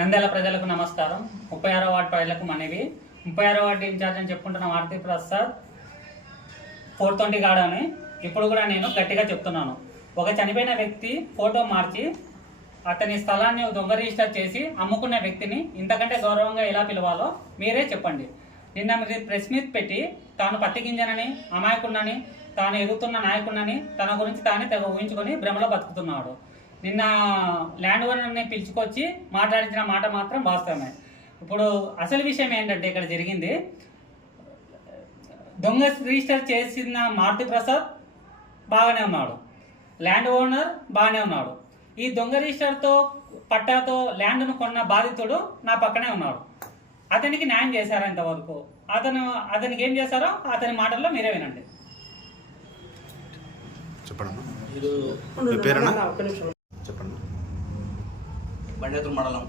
నంద్యాల ప్రజలకు నమస్కారం. ముప్పై ఆరో వార్డు ప్రజలకు మనవి. ముప్పై ఆరో వార్డు ఇన్ఛార్జ్ అని చెప్పుకుంటున్న మారుతి ప్రసాద్ ఫోర్ ట్వంటీ గాడని ఇప్పుడు కూడా నేను గట్టిగా చెప్తున్నాను. ఒక చనిపోయిన వ్యక్తి ఫోటో మార్చి అతని స్థలాన్ని దొంగ రిజిస్టర్ చేసి అమ్ముకున్న వ్యక్తిని ఇంతకంటే గౌరవంగా ఎలా పిలవాలో మీరే చెప్పండి. నిన్న మీరు ప్రెస్ మీట్ పెట్టి తాను పత్తి గింజనని అమాయకున్నని తాను ఎదుగుతున్న నాయకున్నని తన గురించి తానే తెగ ఊహించుకొని భ్రమలో బతుకుతున్నాడు. నిన్న ల్యాండ్ ఓనర్ని పిలుచుకొచ్చి మాట్లాడించిన మాట మాత్రం వాస్తవమే. ఇప్పుడు అసలు విషయం ఏంటంటే ఇక్కడ జరిగింది. దొంగ రిజిస్టర్ చేసిన మారుతి ప్రసాద్ బాగానే ఉన్నాడు. ల్యాండ్ ఓనర్ బాగానే ఉన్నాడు. ఈ దొంగ రిజిస్టర్తో పట్టాతో ల్యాండ్ను కొన్న బాధితుడు నా పక్కనే ఉన్నాడు. అతనికి న్యాయం చేశారా ఇంతవరకు? అతను అతనికి ఏం చేశారో అతని మాటల్లో మీరే వినండి. చెప్పండి బండేతుల మండలం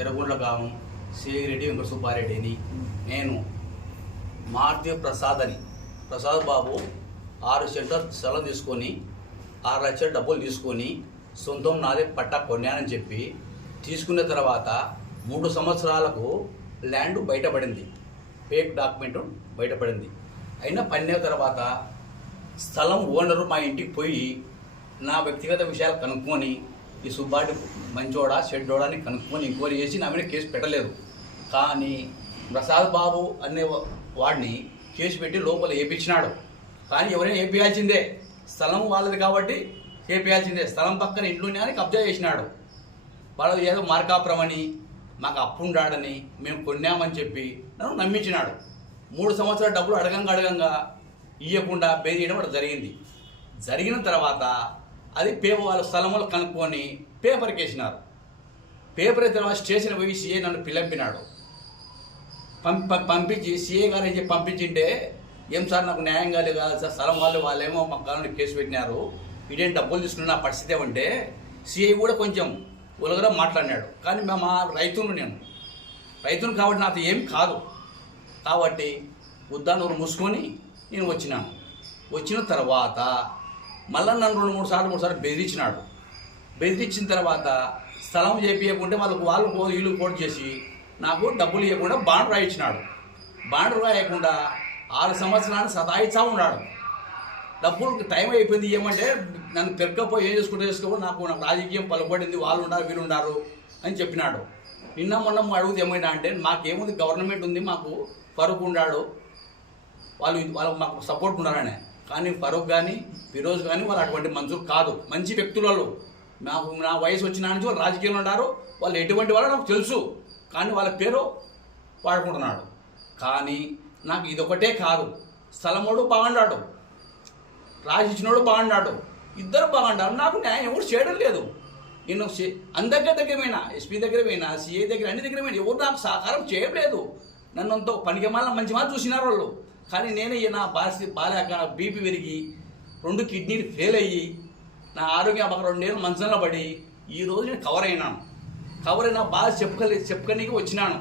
ఎర్రగుండ్ల గ్రామం సిరెడ్డి వెంకట సుబ్బారెడ్డి అని నేను మారుతి ప్రసాద్ అని ప్రసాద్ బాబు ఆరు సెంటర్ స్థలం తీసుకొని ఆరు లక్షల డబ్బులు తీసుకొని సొంతం నాదే పట్టా కొన్నానని చెప్పి తీసుకున్న తర్వాత మూడు సంవత్సరాలకు ల్యాండ్ బయటపడింది. ఫేక్ డాక్యుమెంట్ బయటపడింది. అయినా పన్నే తర్వాత స్థలం ఓనరు మా ఇంటికి పోయి నా వ్యక్తిగత విషయాలు కనుక్కొని ఈ సుబ్బాటి మంచోడా చెడ్డోడా అని కనుక్కొని ఎంక్వైరీ చేసి నా మీద కేసు పెట్టలేదు. కానీ ప్రసాద్ బాబు అనే వాడిని కేసు పెట్టి లోపల వేయించినాడు కానీ ఎవరైనా వేయించాల్సిందే స్థలం వాళ్ళది కాబట్టి వేయించాల్సిందే స్థలం పక్కన ఇంట్లోనే అని కబ్జా చేసినాడు. వాళ్ళు ఏదో మార్కాపురం అని మాకు అప్పుండాడని మేము కొన్నామని చెప్పి నన్ను నమ్మించినాడు. మూడు సంవత్సరాల డబ్బులు అడగంగా అడగంగా ఇవ్వకుండా బేదీయడం అక్కడ జరిగింది. జరిగిన తర్వాత అది పేపర్ వాళ్ళ స్థలంలో కనుక్కొని పేపర్కి వేసినారు పేపర్ తర్వాత స్టేషన్ పోయి సీఏ నన్ను పిలంపినాడు పం- పంపించి సీఏ గారు ఏం పంపించింటే ఏం సార్ నాకు న్యాయం కాలేదు కాదు సార్ స్థలం వాళ్ళు వాళ్ళేమో మా కాలంలో కేసు పెట్టినారు. ఇదేం డబ్బులు తీసుకున్న నా పరిస్థితి ఏమంటే సీఐ కూడా కొంచెం ఉలగరా మాట్లాడినాడు. కానీ మేము మా రైతును నేను. రైతును కాబట్టి నాతో ఏం కాదు. కాబట్టి ఉద్దానూరు మూసుకొని నేను వచ్చినాను. వచ్చిన తర్వాత మళ్ళీ నన్ను రెండు మూడు సార్లు మూడు సార్లు బెదిరించినాడు. బెదిరించిన తర్వాత స్థలం చేపియకుంటే వాళ్ళకు వాళ్ళు పో- వీళ్ళు పోటీ చేసి నాకు డబ్బులు ఇవ్వకుండా బాండ్ రాయించినాడు బాండ్ రాయకుండా ఆరు సంవత్సరాలు సదాయిస్తా ఉన్నాడు. డబ్బులు టైం అయిపోయింది ఏమంటే నన్ను పెరగకపోయి ఏం చేసుకుంటే చేసుకో నాకు నాకు రాజకీయం పలుబడింది వాళ్ళు ఉన్నారు వీళ్ళు ఉన్నారు అని చెప్పినాడు. నిన్న మొన్న అడుగుతే ఏమైనా అంటే మాకేముంది గవర్నమెంట్ ఉంది మాకు ఫరూక్ ఉన్నాడు వాళ్ళు వాళ్ళు మాకు సపోర్ట్ ఉన్నారనే. కానీ ఫరూక్ కానీ ఫిరోజ్ కానీ వాళ్ళు అటువంటి మనుషులు కాదు. మంచి వ్యక్తులు వాళ్ళు నాకు నా వయసు వచ్చిన నుంచి వాళ్ళు రాజకీయంలో ఉన్నారు వాళ్ళు ఎటువంటి వాళ్ళు నాకు తెలుసు. కానీ వాళ్ళ పేరు వాడుకుంటున్నాడు. కానీ నాకు ఇదొకటే కాదు. స్థలముడు బాగుండాడు రాసిచ్చినోడు బాగుండాడు ఇద్దరు బాగుంటారు నాకు న్యాయం ఎవరు చేయడం లేదు. నేను సి- అందరి దగ్గర పోయినా ఎస్పీ దగ్గర పోయినా సిఐ దగ్గర అన్ని దగ్గర పోయినా ఎవరు నాకు సహకారం చేయలేదు నన్ను అంత పనికి మాల మంచి మాట చూసినారు వాళ్ళు. కానీ నేనే ఈ నా బాసి బాలేక బీపీ పెరిగి రెండు కిడ్నీలు ఫెయిల్ అయ్యి నా ఆరోగ్యం ఒక రెండేళ్ళు మంచంలో పడి ఈ రోజు నేను కవర్ అయినాను. కవర్ అయినా బాధ చెప్పుకలే చెప్పుకనికి వచ్చినాను.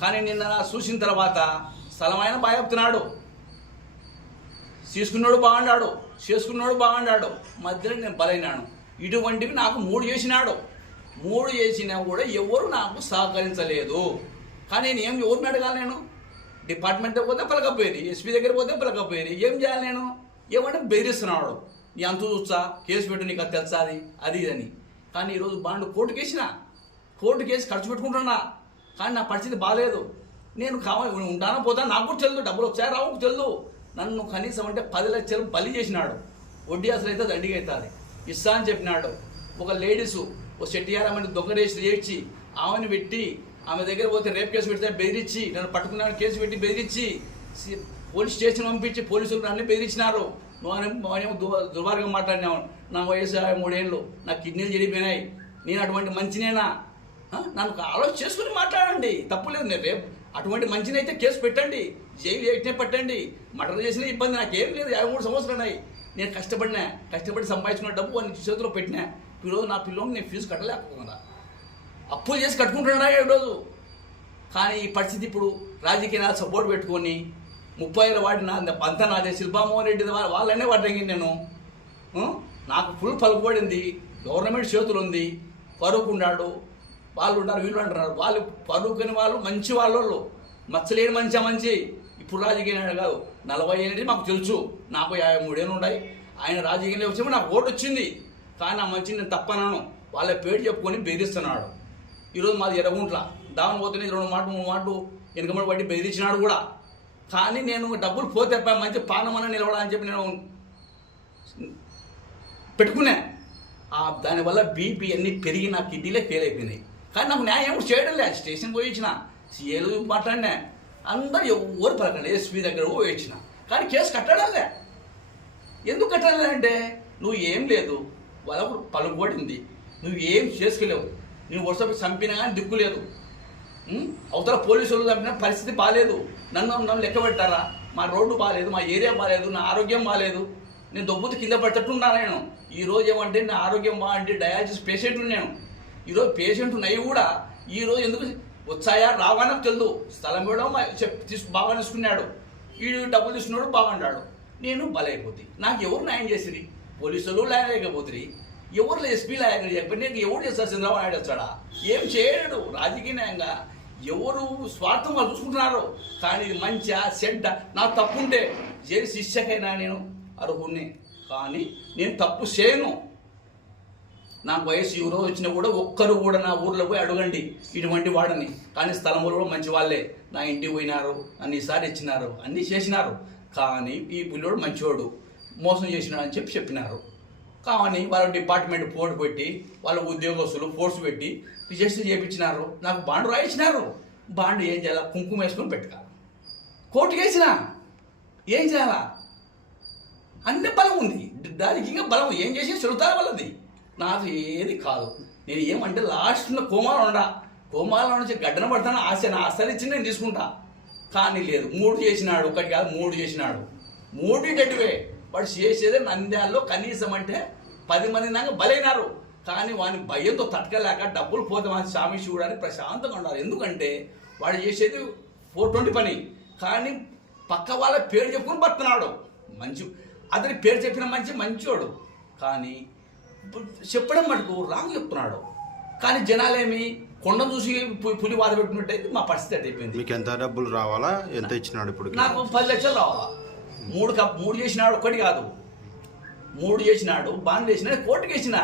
కానీ నిన్న చూసిన తర్వాత స్థలమైన బాగా చెప్తున్నాడు. తీసుకున్నాడు బాగున్నాడు చేసుకున్నాడు బాగున్నాడు మధ్యలో నేను బలైనాను. ఇటువంటివి నాకు మూడు చేసినాడు. మూడు చేసినా కూడా ఎవరు నాకు సహకరించలేదు. కానీ నేను ఏం ఎవరిని అడగాలి నేను? డిపార్ట్మెంట్ పోతే పలకపోయేది ఎస్పీ దగ్గర పోతే పలకపోయేది. ఏం చేయాలి నేను? ఏమంటే బెదిరిస్తున్నాడు. నీ అంత చూస్తా కేసు పెట్టు నీకు అది తెలుసా అది అది అని. కానీ ఈరోజు బాండ్ కోర్టు కేసిన కోర్టు కేసు ఖర్చు పెట్టుకుంటున్నా. కానీ నా పరిస్థితి బాగాలేదు నేను కావాలి ఉంటానో పోతాను నాకు కూడా తెలుదు డబ్బులు వచ్చాయి రావు తెలుదు. నన్ను కనీసం అంటే పది లక్షలు బలి చేసినాడు. వడ్డీ అసలు అయితే దండిగా అవుతుంది. ఇస్తా అని చెప్పినాడు. ఒక లేడీసు ఓ చెట్టియారమని దొంగ రేసి ఏడ్చి ఆమెను పెట్టి ఆమె దగ్గర పోతే రేప్ కేసు పెడితే బెదిరించి నన్ను పట్టుకున్నాను కేసు పెట్టి బెదిరించి పోలీస్ స్టేషన్ పంపించి పోలీసులు నన్ను బెదిరించినారు. నువ్వు దు- దుర్మార్గం మాట్లాడినావు. నా వయసు మూడేళ్ళు. నా కిడ్నీలు చెడిపోయినాయి. నేను అటువంటి మంచినేనా? నన్ను ఆలోచన చేసుకుని మాట్లాడండి. తప్పులేదు నేను రేపు అటువంటి మంచినైతే కేసు పెట్టండి. జైలు ఎట్నే పెట్టండి. మర్డర్ చేసిన ఇబ్బంది నాకేం లేదు. యాభై మూడు సంవత్సరాలు ఉన్నాయి. నేను కష్టపడినా కష్టపడి సంపాదించుకున్న డబ్బు వాడిని చేతిలో పెట్టినా. ఈరోజు నా పిల్లోని నేను ఫీజు కట్టలేకపోతున్నా. అప్పులు చేసి కట్టుకుంటున్నా ఈరోజు కానీ ఈ పరిస్థితి ఇప్పుడు రాజకీయ సపోర్ట్ పెట్టుకొని ముప్పై ఏళ్ళ వాడిన పంత నాదే శిల్పామోహన్ రెడ్డి వాళ్ళనే వాడిని నేను. నాకు ఫుల్ పలుకుబడింది. గవర్నమెంట్ చేతులు ఉంది. ఫరూక్ ఉన్నాడు వాళ్ళు ఉంటారు వీళ్ళు అంటున్నారు. వాళ్ళు పలుకని వాళ్ళు మంచి వాళ్ళు మచ్చలేని మంచి మంచి. ఇప్పుడు రాజకీయ కాదు. నలభై ఏళ్ళు మాకు తెలుసు. నాకు యాభై మూడేళ్ళు ఉన్నాయి. ఆయన రాజకీయంలో వచ్చేప్పుడు నాకు ఓటు వచ్చింది. కానీ ఆ మంచి నేను తప్పనాను వాళ్ళ పేరు చెప్పుకొని బెదిరిస్తున్నాడు. ఈరోజు మాది ఎర్రగుంట్ల. దావన్ పోతేనే రెండు మాటలు మూడు మాటలు వెనుకబడి బట్టి బెదిరించినాడు కూడా. కానీ నేను డబ్బులు పోతే మంచి పానమని నిలబడాలని చెప్పి నేను పెట్టుకునే. ఆ దానివల్ల బీపీ అన్ని పెరిగి నా కిడ్నీలే ఫెయిల్ అయిపోయినాయి. కానీ నాకు న్యాయం ఎవరు చేయడం లేదు. స్టేషన్ పోయి ఇచ్చిన. సీఏలు మాట్లాడినా. అందరూ ఎవరు పలకండి ఎస్పీ దగ్గర పోయి ఇచ్చిన. కానీ కేసు కట్టడంలే ఎందుకు కట్టాలి అంటే నువ్వు ఏం లేదు. వాళ్ళకు పలుకుబడింది నువ్వు ఏం చేసుకోలేవు నేను వర్షపు చంపినా కానీ దిక్కు లేదు. అవతల పోలీసులు చంపిన పరిస్థితి బాగాలేదు నన్ను నన్ను లెక్క పెట్టారా మా రోడ్డు బాగాలేదు మా ఏరియా బాగాలేదు నా ఆరోగ్యం బాగాలేదు నేను దొబ్బుతూ కింద పడేటట్టున్నా నేను. ఈ రోజు ఏమంటే నా ఆరోగ్యం బాగుంటే డయాలసిస్ పేషెంట్ నేను ఈరోజు పేషెంట్ ఉన్నాయి కూడా. ఈ రోజు ఎందుకు వచ్చాయా? రావా నాకు తెలియదు స్థలం ఇవ్వడం చెప్ బాగా తీసుకున్నాడు. వీడు డబ్బులు తీసుకున్నాడు బాగున్నాడు. నేను బలైపోతుంది నాకు ఎవరు న్యాయం చేసిరి? పోలీసులు లేకపోతుంది ఎవరు ఎస్పీ లాయకులు చెప్పి నీకు ఎవరు చేస్తారు చంద్రబాబు నాయుడు వస్తాడా? ఏం చేయడు. రాజకీయ న్యాయంగా ఎవరు స్వార్థం వాళ్ళు చూసుకుంటున్నారు. కానీ ఇది మంచిగా చెడ్డ? నా తప్పు ఉంటే జైలు శిక్షకైనా నేను అర్హుణ్ణి. కానీ నేను తప్పు చేయను. నాకు వయసు ఎవరో వచ్చినా కూడా ఒక్కరు కూడా నా ఊర్లో పోయి అడగండి. ఇటువంటి వాడని. కానీ స్థలంలో కూడా మంచి వాళ్ళే. నా ఇంటికి పోయినారు నన్ను ఈసారి ఇచ్చినారు అన్నీ చేసినారు. కానీ ఈ పిల్లోడు మంచివాడు మోసం చేసినాడు అని చెప్పి చెప్పినారు. కానీ వాళ్ళ డిపార్ట్మెంట్ పోటు పెట్టి వాళ్ళ ఉద్యోగస్తులు ఫోర్స్ పెట్టి రిజిస్టర్ చేయించినారు నాకు బాండ్ రాయించినారు బాండ్ ఏం చేయాలి? కుంకుమ వేసుకొని పెట్టుకోవాలి. కోర్టుకి వేసినా. ఏం చేయాలా? అన్ని బలం ఉంది. దానికి ఇంకా బలం ఏం చేసి చెడుతారు వాళ్ళది? నాకు ఏది కాదు. నేను ఏమంటే లాస్ట్లో కోమాలో ఉండా. కోమాలో నుంచి గడ్డన పడతాను. ఆశ నా ఆశలు ఇచ్చి నేను తీసుకుంటా. కానీ లేదు. మూడు చేసినాడు. ఒకటి కాదు మూడు చేసినాడు. మూడింటవే వాడు చేసేదే నంద్యాలలో కనీసం అంటే పది మంది దాకా బలైనారు. కానీ వాని భయంతో తట్టుకలేక డబ్బులు పోతే మన స్వామి చూడడానికి ప్రశాంతంగా ఉండాలి ఎందుకంటే వాడు చేసేది ఫోర్ ట్వంటీ పని. కానీ పక్క వాళ్ళ పేరు చెప్పుకొని బతున్నాడు మంచి అతని పేరు చెప్పిన మంచి మంచోడు. కానీ చెప్పడం మటుకు రాంగ్ చెప్తున్నాడు. కానీ జనాలేమి కొండ చూసి పులి బాధ పెట్టినట్టయితే మా పరిస్థితి అయిపోయింది. మీకు ఎంత డబ్బులు రావాలా? ఎంత ఇచ్చినాడు ఇప్పుడు? నాకు పది లక్షలు రావాలా. మూడు కప్ మూడు చేసినాడు ఒకటి కాదు. మూడు చేసినాడు బాండ్ వేసినా కోర్టుకి వేసిన.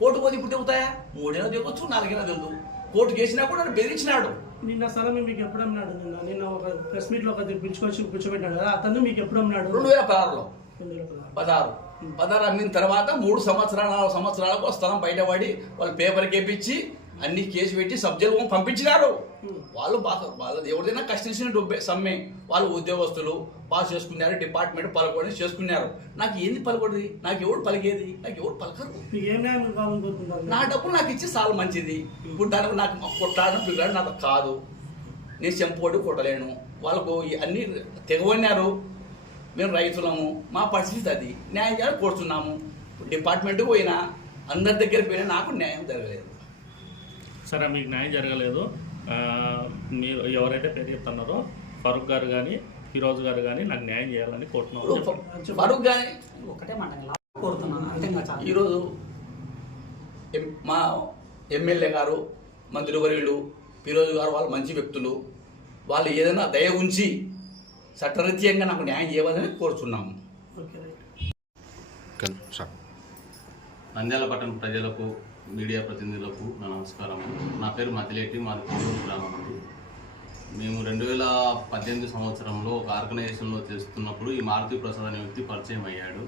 కోర్టు పోతే ఇప్పుడు చెబుతాయా మూడైనా దిగొచ్చు నాలుగైనా తెలుదు కోర్టుకి వేసినా కూడా నన్ను బెదిరించినాడు. నిన్న స్థలం మీకు ఎప్పుడు అమ్మినాడు నిన్న? నిన్న ఒక ప్రెస్ మీట్లో ఒక పిలుచుకొచ్చి కూర్చోబెట్టాడు కదా అతను మీకు ఎప్పుడు అమ్మినాడు రెండు వేల పదహారులో. పదహారు. పదహారు. అమ్మిన తర్వాత మూడు సంవత్సరాల నాలుగు సంవత్సరాలకు స్థలం బయటపడి వాళ్ళు పేపర్ కేపించి అన్ని కేసు పెట్టి సబ్జెక్టు పంపించినారు. వాళ్ళు బాగా వాళ్ళ ఎవరిదైనా కష్టించిన డబ్బే సమ్మె. వాళ్ళు ఉద్యోగస్తులు పాస్ చేసుకున్నారు డిపార్ట్మెంట్ పలకొని చేసుకున్నారు. నాకు ఏంది పలకొడది నాకు ఎవడు పలికేది? నాకు ఎవడు పలకరు. నా డబ్బులు నాకు ఇచ్చి చాలా మంచిది. ఇప్పుడు దానికి నాకు కొట్టాడడం పిల్లడు నాకు కాదు. నేను చెంపోటు కొట్టలేను. వాళ్ళకు అన్ని తెగవన్నారు. మేము రైతులము. మా పరిస్థితి అది. న్యాయం చేయాలని కోరుతున్నాము డిపార్ట్మెంట్కి పోయినా అందరి దగ్గరికి పోయినా నాకు న్యాయం జరగలేదు. సరే మీకు న్యాయం జరగలేదు. మీరు ఎవరైతే పేరు చెప్తున్నారో ఫరూక్ గారు కానీ ఫిరోజ్ గారు కానీ నాకు న్యాయం చేయాలని కోరుతున్నాను ఫరూక్ కానీ ఒకటే మాట నేను కోరుతున్నాను. చాలు. ఈరోజు ఎం- మా ఎమ్మెల్యే గారు మంత్రివర్యులు ఫిరోజ్ గారు వాళ్ళు మంచి వ్యక్తులు. వాళ్ళు ఏదైనా దయ ఉంచి చట్టరీత్యంగా నాకు న్యాయం చేయాలని కోరుచున్నాము. నంద్యాల పట్టణ ప్రజలకు మీడియా ప్రతినిధులకు నా నమస్కారం. నా పేరు మతిలేటి మాది కొల్లూరు గ్రామం మేము రెండు వేల పద్దెనిమిది సంవత్సరంలో ఒక ఆర్గనైజేషన్లో చేస్తున్నప్పుడు ఈ మారుతి ప్రసాద్ అనే వ్యక్తి పరిచయం అయ్యాడు.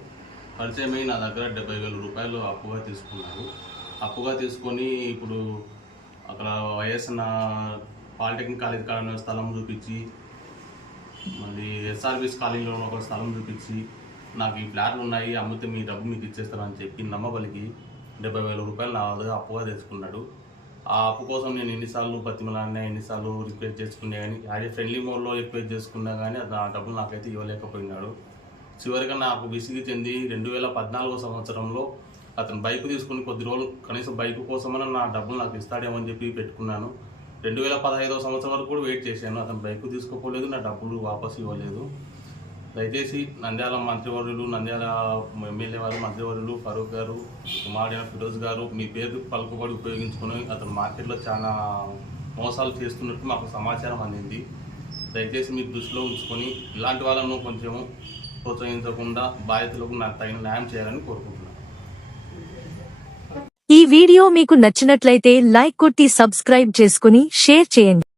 పరిచయం అయ్యి నా దగ్గర డెబ్బై వేల రూపాయలు అప్పుగా తీసుకున్నాడు అప్పుగా తీసుకొని ఇప్పుడు అక్కడ వైఎస్ నా పాలిటెక్నిక్ కాలేజ్ కాడ స్థలం చూపించి మళ్ళీ ఎస్ఆర్బిస్ కాలనీలో ఒక స్థలం చూపించి నాకు ఈ ఫ్లాట్లు ఉన్నాయి అమ్మితే మీ డబ్బు మీకు ఇచ్చేస్తానని చెప్పి నమ్మబలికి డెబ్బై వేల రూపాయలు నా దగ్గర అప్పుగా తెచ్చుకున్నాడు. ఆ అప్పు కోసం నేను ఎన్నిసార్లు బతిమలాడినా ఎన్నిసార్లు రిక్వెస్ట్ చేసుకున్నా కానీ అదే ఫ్రెండ్లీ మోడ్లో రిక్వెస్ట్ చేసుకున్నా కానీ ఆ డబ్బులు నాకైతే ఇవ్వలేకపోయినాడు. చివరిగా నాకు విసిగి చెంది రెండు వేల పద్నాలుగో సంవత్సరంలో అతను బైక్ తీసుకుని కొద్ది రోజులు కనీసం బైక్ కోసమైనా నా డబ్బులు నాకు ఇస్తాడేమో అని చెప్పి పెట్టుకున్నాను. రెండు వేల పదహైదో సంవత్సరం వరకు కూడా వెయిట్ చేశాను. అతను బైక్ తీసుకోపోలేదు నా డబ్బులు వాపసు ఇవ్వలేదు. దయచేసి నంద్యాల మంత్రివర్యులు నంద్యాల ఎమ్మెల్యే వారు మంత్రివర్యులు ఫరూక్ గారు కుమారుడైన ఫిరోజ్ గారు మీ పేరు పలుకుబడి ఉపయోగించుకొని అతను మార్కెట్లో చాలా మోసాలు చేస్తున్నట్టు మాకు సమాచారం అందింది. దయచేసి మీరు దృష్టిలో ఉంచుకొని ఇలాంటి వాళ్ళను కొంచెం ప్రోత్సహించకుండా బాధితులకు నాకు తగిన న్యాయం చేయాలని కోరుకుంటున్నాను. ఈ వీడియో మీకు నచ్చినట్లయితే లైక్ కొట్టి సబ్స్క్రైబ్ చేసుకుని షేర్ చేయండి.